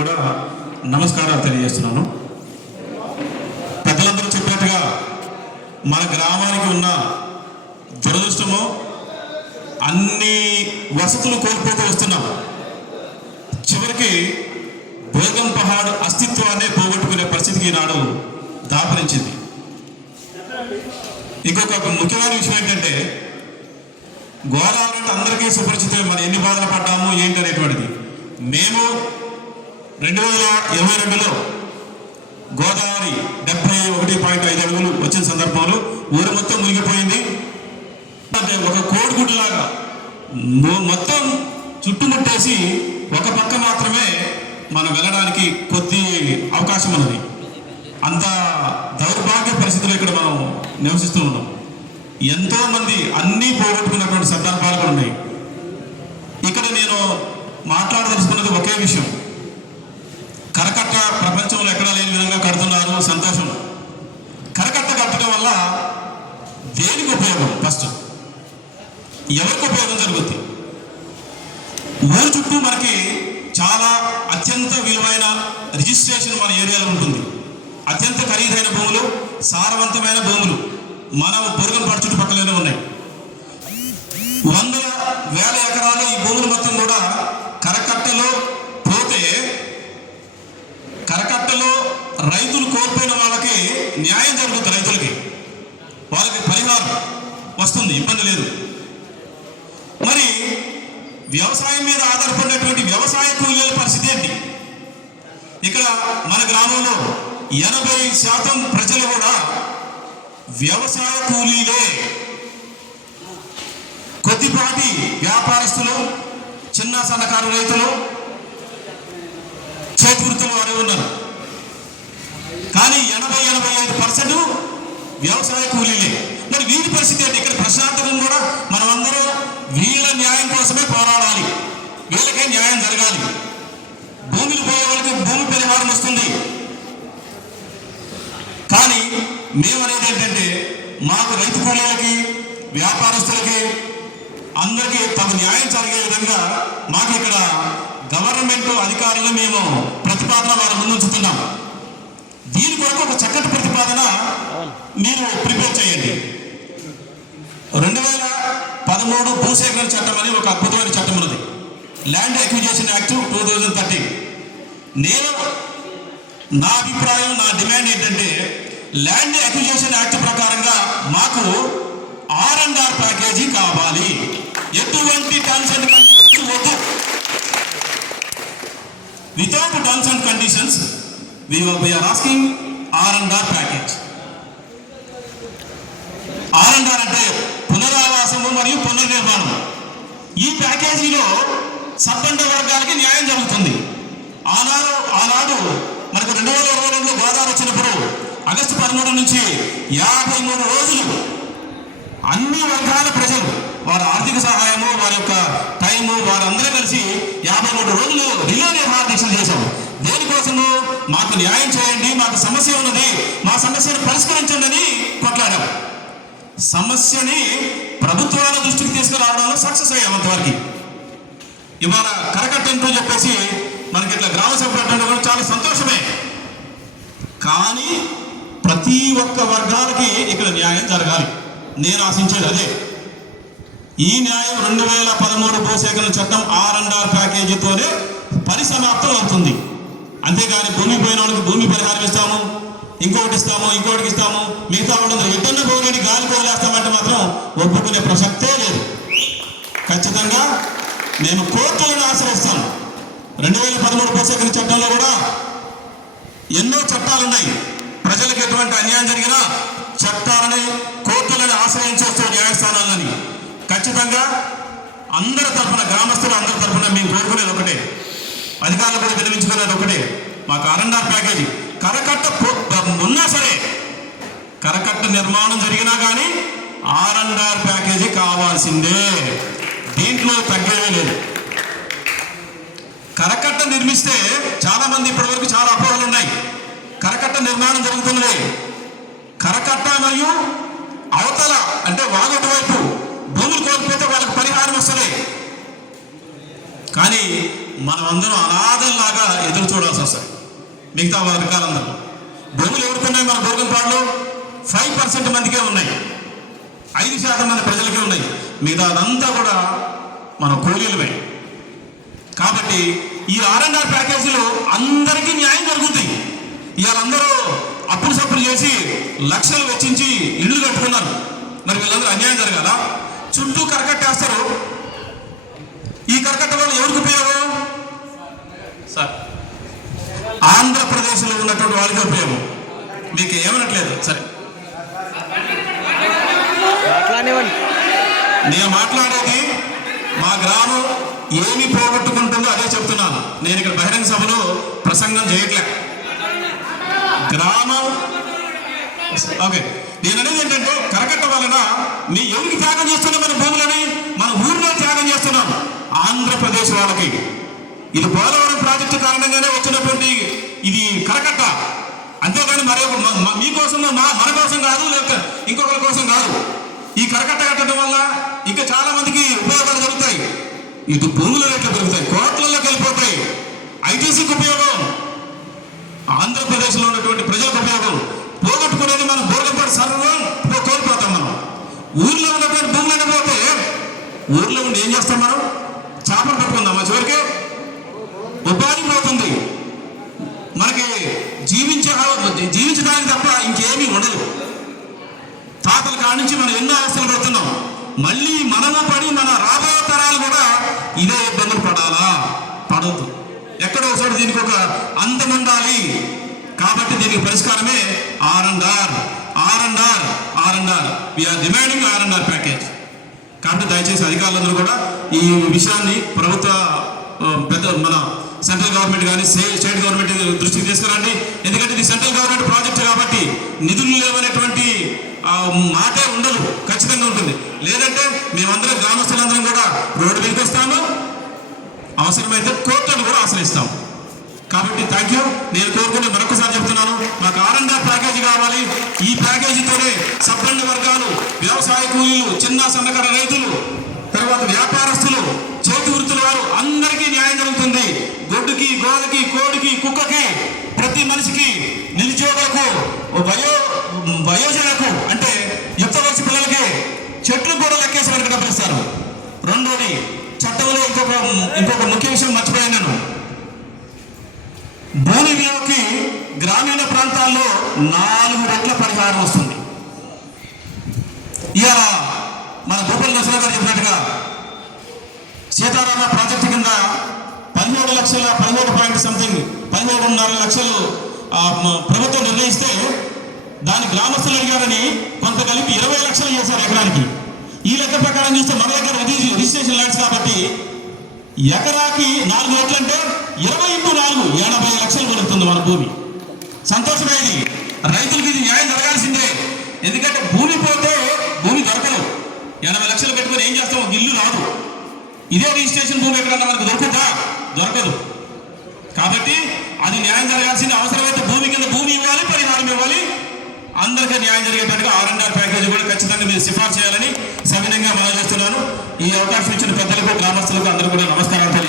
కూడా నమస్కారాలు తెలియజేస్తున్నాను. పెద్దలందరూ చెప్పినట్టుగా మన గ్రామానికి ఉన్న దురదృష్టము అన్ని వసతులు కోల్పోతూ వస్తున్నాం. చివరికి బేగం పహాడ్ అస్తిత్వాన్ని పోగొట్టుకునే పరిస్థితికి ఈనాడు దాపరించింది. ఇంకొక ముఖ్యమైన విషయం ఏంటంటే, గోదావరి అంటే అందరికీ సుపరిచితమే. మనం ఎన్ని బాధలు పడ్డాము ఏంటి అనేటువంటిది. మేము 2022లో గోదావరి 71.5 అడుగులు వచ్చిన సందర్భంలో ఊరు మొత్తం మునిగిపోయింది. అంటే ఒక కోడిగుడ్డులాగా మొత్తం చుట్టుముట్టేసి ఒక పక్క మాత్రమే మనం వెళ్ళడానికి కొద్ది అవకాశం ఉన్నది. అంత దౌర్భాగ్య పరిస్థితులు ఇక్కడ మనం నివసిస్తూ ఉన్నాం. ఎంతో మంది అన్నీ పోగొట్టుకున్నటువంటి సందర్భాలు కూడా ఉన్నాయి. ఇక్కడ నేను మాట్లాడదలుచుకున్నది ఒకే విషయం. కరకట్ట ప్రపంచంలో ఎక్కడా లేని విధంగా కడుతున్నారు, సంతోషం. కరకట్ట కట్టడం వల్ల దేనికి ఉపయోగం? ఫస్ట్ ఎవరికి ఉపయోగం జరుగుతుంది? ఊరు చుట్టూ మనకి చాలా అత్యంత విలువైన రిజిస్ట్రేషన్ మన ఏరియాలో ఉంటుంది. అత్యంత ఖరీదైన భూములు, సారవంతమైన భూములు మన బురగంపాడు చుట్టుపక్కలనే ఉన్నాయి. వందల వేల ఎకరాలు ఈ భూములు మొత్తం కూడా కరకట్టలో పోతే, కరకట్టలో రైతులు కోల్పోయిన వాళ్ళకి న్యాయం జరుగుతుంది. రైతులకి వాళ్ళకి పరిహారం వస్తుంది, ఇబ్బంది లేదు. మరి వ్యవసాయం మీద ఆధారపడినటువంటి వ్యవసాయ కూలీల పరిస్థితి ఏంటి? ఇక్కడ మన గ్రామంలో 80% ప్రజలు కూడా వ్యవసాయ కూలీలే. కొద్దిపాటి వ్యాపారస్తులు, చిన్న సన్నకారు రైతులు, చేతి వృత్తులు వారే ఉన్నారు. కానీ 80-85% వ్యవసాయ కూలీలే. మరి వీరి పరిస్థితి ఏంటి? ఇక్కడ ప్రశాంతతం కూడా మనమందరం వీళ్ళ న్యాయం కోసమే పోరాడాలి. వీళ్ళకే న్యాయం జరగాలి. భూములు పోయే వాళ్ళకి భూమి పరిహారం వస్తుంది. కానీ మేమనేది ఏంటంటే, మాకు రైతు కూలీలకి, వ్యాపారస్తులకి అందరికీ తమ న్యాయం జరిగే విధంగా మాకు ఇక్కడ గవర్నమెంట్ అధికారులు మేము ప్రతిపాదన వారి ముందు ఉంచుతున్నాం. దీని కొరకు ఒక చక్కటి ప్రతిపాదన మీరు ప్రిపేర్ చేయండి. 2013 భూసేకరణ చట్టం అని ఒక అద్భుతమైన చట్టం ఉన్నది. Land acquisition act 2013. నేను నా అభిప్రాయం, నా డిమాండ్ ఏంటంటే, ల్యాండ్ అక్విజిషన్ యాక్ట్ ప్రకారంగా మాకు R&R ప్యాకేజీ కావాలి. ఎటువంటి టర్మ్స్ అండ్ కండిషన్స్ వద్దు. Without terms and conditions we are asking R&R package. R&R అంటే పునరావాసము మరియు పునర్నిర్మాణం. ఈ ప్యాకేజీలో సబ్బండ వర్గాలకి న్యాయం జరుగుతుంది. ఆనాడు మనకు 2022లో గోదావరి వచ్చినప్పుడు ఆగస్టు 13 నుంచి 53 రోజులు అన్ని వర్గాల ప్రజలు, వారి ఆర్థిక సహాయము, వారి యొక్క టైము, వారందరూ కలిసి 53 రోజులు రిలే నిరాహారదీక్షలు చేశాము. దేనికోసము? మాకు న్యాయం చేయండి, మాకు సమస్య ఉన్నది, మా సమస్యను పరిష్కరించండి అని కొట్లాడాం. సమస్యని ప్రభుత్వాల దృష్టికి తీసుకురావడంలో సక్సెస్ అయ్యాం అంతవరకు. ఇవాళ కరకట్టంటూ చెప్పేసి మనకి ఇట్లా గ్రామ సభ పెట్టడం కూడా చాలా సంతోషమే. కానీ ప్రతి ఒక్క వర్గాలకి ఇక్కడ న్యాయం జరగాలి. నేను ఆశించేది అదే. ఈ న్యాయం 2013 భూసేకరణ చట్టం R&R ప్యాకేజీతోనే పరిసమాప్తం అవుతుంది. అంతేగాని భూమి పోయిన వాళ్ళకి భూమి పరిహారం ఇస్తాము, ఇంకొకటి ఇస్తాము, మిగతా వాళ్ళందరూ ఎటున్న పోగేటి గాలి పోలేస్తామంటే మాత్రం ఒప్పుకునే ప్రసక్తే లేదు. ఖచ్చితంగా మేము కోర్టులను ఆశ్రయిస్తాం. 2013 భూసేకరణ చట్టంలో కూడా ఎన్నో చట్టాలు ఉన్నాయి. ప్రజలకు ఎటువంటి అన్యాయం జరిగినా చట్టాలని, కోర్టులను ఆశ్రయించవచ్చు, న్యాయస్థానాలని. ఖచ్చితంగా అందరి తరఫున, గ్రామస్తులు అందరి తరఫున మేము కోరుకునేది ఒకటే, అధికారులు కూడా వినిపించుకునేది ఒకటే, మాకు R&R ప్యాకేజీ. కరకట్ట ఉన్నా సరే, కరకట్ట నిర్మాణం జరిగినా కానీ R&R ప్యాకేజీ కావాల్సిందే. దీంట్లో తగ్గేదే లేదు. కరకట్ట నిర్మిస్తే చాలా మంది ఇప్పటివరకు చాలా అపోహలు ఉన్నాయి. కరకట్ట నిర్మాణం జరుగుతున్నది. కరకట్ట మరియు అవతల అంటే వాగొట్టు వైపు భూములు కోల్పోతే వాళ్ళకి పరిహారం వస్తుంది. కానీ మనమందరం అనాథంలాగా ఎదురు చూడాల్సి వస్తుంది. మిగతా వర్గాలందరూ భూములు ఎవరుకున్నాయి మన గోగంపాడులో 5% మందికే ఉన్నాయి, 5% మంది ప్రజలకే ఉన్నాయి. మిగతా అదంతా కూడా మన కూలీలమే. కాబట్టి ఈ R&R ప్యాకేజీలో అందరికీ న్యాయం జరుగుతుంది. ఇవాళ అందరూ అప్పులు సప్పులు చేసి లక్షలు వెచ్చించి ఇళ్ళు కట్టుకున్నారు. మరి వీళ్ళందరూ అన్యాయం జరగాల? చుట్టూ కరకట్టేస్తారు. ఈ కరకట్ట వల్ల ఎవరికి ఉపయోగం? సార్, ఆంధ్రప్రదేశ్లో ఉన్నటువంటి వాళ్ళకి ఉపయోగం. మీకు ఏమనట్లేదు. సరే, నేను మాట్లాడేది మా గ్రామం ఏమి పోగొట్టుకుంటుందో అదే చెప్తున్నాను. నేను ఇక్కడ బహిరంగ సభలో ప్రసంగం చేయట్లే. గ్రామం ఓకే, నేను అనేది ఏంటంటే కరకట్ట వలన మీ ఎవరికి త్యాగం చేస్తున్నాం? మన భూములని మన ఊరిలో త్యాగం చేస్తున్నాం, ఆంధ్రప్రదేశ్ వాళ్ళకి. ఇది పోలవరం ప్రాజెక్టు కారణంగానే వచ్చినటువంటి ఇది కరకట్ట, అంతేగాని మరో మీకోసం మన కోసం కాదు, లేక ఇంకొకరి కోసం కాదు. ఈ కరకట్ట కట్టడం వల్ల ఇంకా చాలా మందికి ఉపయోగాలు జరుగుతాయి. ఇటు భూముల రేట్లు పెరుగుతాయి, కోట్లలోకి వెళ్ళిపోతాయి. ఐటీసీకి ఉపయోగం, ఆంధ్రప్రదేశ్లో ఉన్నటువంటి ప్రజలకు ఉపయోగం. పోగొట్టుకునేది మనం బోర్గంపాడు సర్వం కోల్పోతాం. మనం ఊర్లో ఉన్నటువంటి భూములు పోతే ఊర్లో ఉండి ఏం చేస్తాం? మనం చేపలు పట్టుకుందామా? చివరికి ఉపాధి పోతుంది. మనకి జీవించడానికి తప్ప ఇంకేమీ ఉండదు. తాతల కాడి నుంచి మనం ఎన్నో అవస్థలు పడుతున్నాం. మళ్ళీ మనలో పడి మన రాబోయే తరాలు కూడా ఇదే ఇబ్బందులు పడాలా? పడవద్దు. ఎక్కడో ఒకసారి దీనికి ఒక అంతం ఉండాలి. కాబట్టి దీనికి పరిష్కారమే R&R. We are demanding R&R package. కాబట్టి దయచేసి అధికారులందరూ కూడా ఈ విషయాన్ని ప్రభుత్వ పెద్ద మన సెంట్రల్ గవర్నమెంట్ కానీ స్టేట్ గవర్నమెంట్ దృష్టికి తీసుకురండి. ఎందుకంటే ఇది సెంట్రల్ గవర్నమెంట్ ప్రాజెక్టు కాబట్టి నిధులు లేవనేటువంటి మాటే ఉండదు, ఖచ్చితంగా ఉంటుంది. లేదంటే మేమందరం గ్రామస్తులందరం కూడా రోడ్డు మీదకి వస్తాము, అవసరమైతే కోర్టును కూడా ఆశ్రయిస్తాం. కాబట్టి థ్యాంక్ యూ. నేను కోరుకునే మరొకసారి చెప్తున్నాను, నాకు R&R ప్యాకేజీ కావాలి. ఈ ప్యాకేజీతోనే సబ్బండ వర్గాలు, వ్యవసాయ కూలీలు, చిన్న సన్నకారు రైతులు, తర్వాత వ్యాపారస్తులు, చేతి వృత్తుల వారు అందరికీ న్యాయం జరుగుతుంది. గొడ్డుకి, గోదకి, కోడికి, కుక్కకి, ప్రతి మనిషికి, నిరుద్యోగులకు, వయోజనులకు అంటే యుక్త వయసు పిల్లలకి చెట్లు కూడా లెక్కేసి వరకు డబ్బులు ఇస్తారు. రెండోది చట్టంలో ఇంకొక ముఖ్య విషయం మర్చిపోయాను నేను. భూమి విలువకి గ్రామీణ ప్రాంతాల్లో 4 రెట్ల పరిహారం వస్తుంది. ఇవాళ మన భూపల్లి నరసింహ గారు చెప్పినట్టుగా సీతారామ ప్రాజెక్టు కింద 13.5 లక్షలు ప్రభుత్వం నిర్ణయిస్తే దాని గ్రామస్తులు అడిగారని కొంత కలిపి 20 లక్షలు చేశారు ఎకరానికి. ఈ లెక్క ప్రకారం చూస్తే మన దగ్గర రిజిస్ట్రేషన్ ల్యాండ్స్ కాబట్టి ఎకరాకి 4 రెట్లు అంటే 20x4 80 లక్షలు కొడుతుంది మన భూమి. సంతోషమేది. రైతులకు ఇది న్యాయం జరగాల్సిందే. ఎందుకంటే భూమి పోతే భూమి దొరకదు. 80 లక్షలు పెట్టుకొని ఏం చేస్తాం? ఒక ఇల్లు రాదు. ఇదే రిజిస్ట్రేషన్ భూమి ఎక్కడన్నా మనకు దొరకదు. కాబట్టి అది న్యాయం జరగాల్సింది. అవసరమైతే భూమి కింద భూమి ఇవ్వాలి, పరిహారం ఇవ్వాలి. అందరికీ న్యాయం జరిగేటట్టుగా R&R ప్యాకేజీ కూడా ఖచ్చితంగా మీరు సిఫార్సు చేయాలని సవినంగా మనం చేస్తున్నాను. ఈ అవకాశం ఇచ్చిన పెద్దలకు, గ్రామస్తులకు అందరూ కూడా నమస్కారాలు.